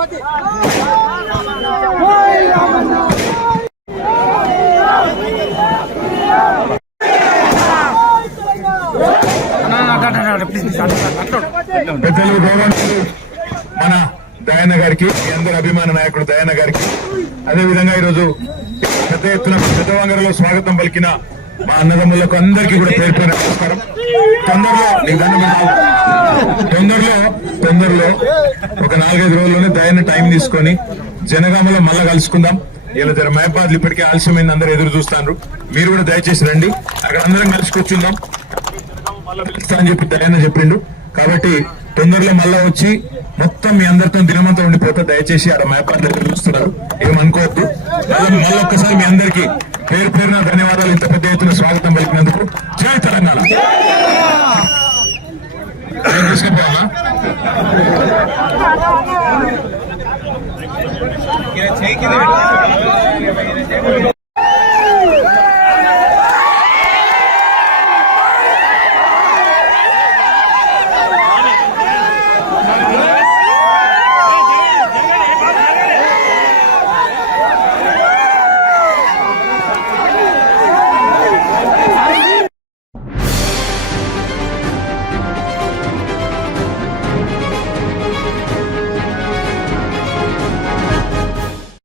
పెద్దలు గౌరవనీయులు మన దయాన్న గారికి, మీ అందరి అభిమాన నాయకుడు దయాన్న గారికి, అదేవిధంగా ఈరోజు పెద్ద ఎత్తున పెద్దవంగరలో స్వాగతం పలికిన మా అన్నదమ్ములకు అందరికీ కూడా పేరు పేరు నమస్కారం. తొందరలో ఒక 4-5 రోజుల్లోనే దయాన్న టైం తీసుకొని జనగామలో మళ్ళా కలుసుకుందాం. ఇలా జర మహబాద్లు ఇప్పటికే ఆలస్యమైంది, అందరూ ఎదురు చూస్తాను. మీరు కూడా దయచేసి రండి, అక్కడ అందరం కలిసి కూర్చుందాం. మళ్ళా పిలుస్తా అని చెప్పి దయాన్న చెప్పిండు. కాబట్టి తొందరలో మళ్ళా వచ్చి మొత్తం మీ అందరితో దినమంతా ఉండిపోతా. దయచేసి ఆడ మహబాద్ దగ్గర చూస్తున్నారు, ఏమనుకోవద్దు. మళ్ళీ ఒక్కసారి మీ అందరికీ పేరు పేరున ధన్యవాదాలు. ఇంత పెద్ద ఎత్తున స్వాగతం పలికినందుకు. జై తెలంగాణ. తీసుకుపోవాలా?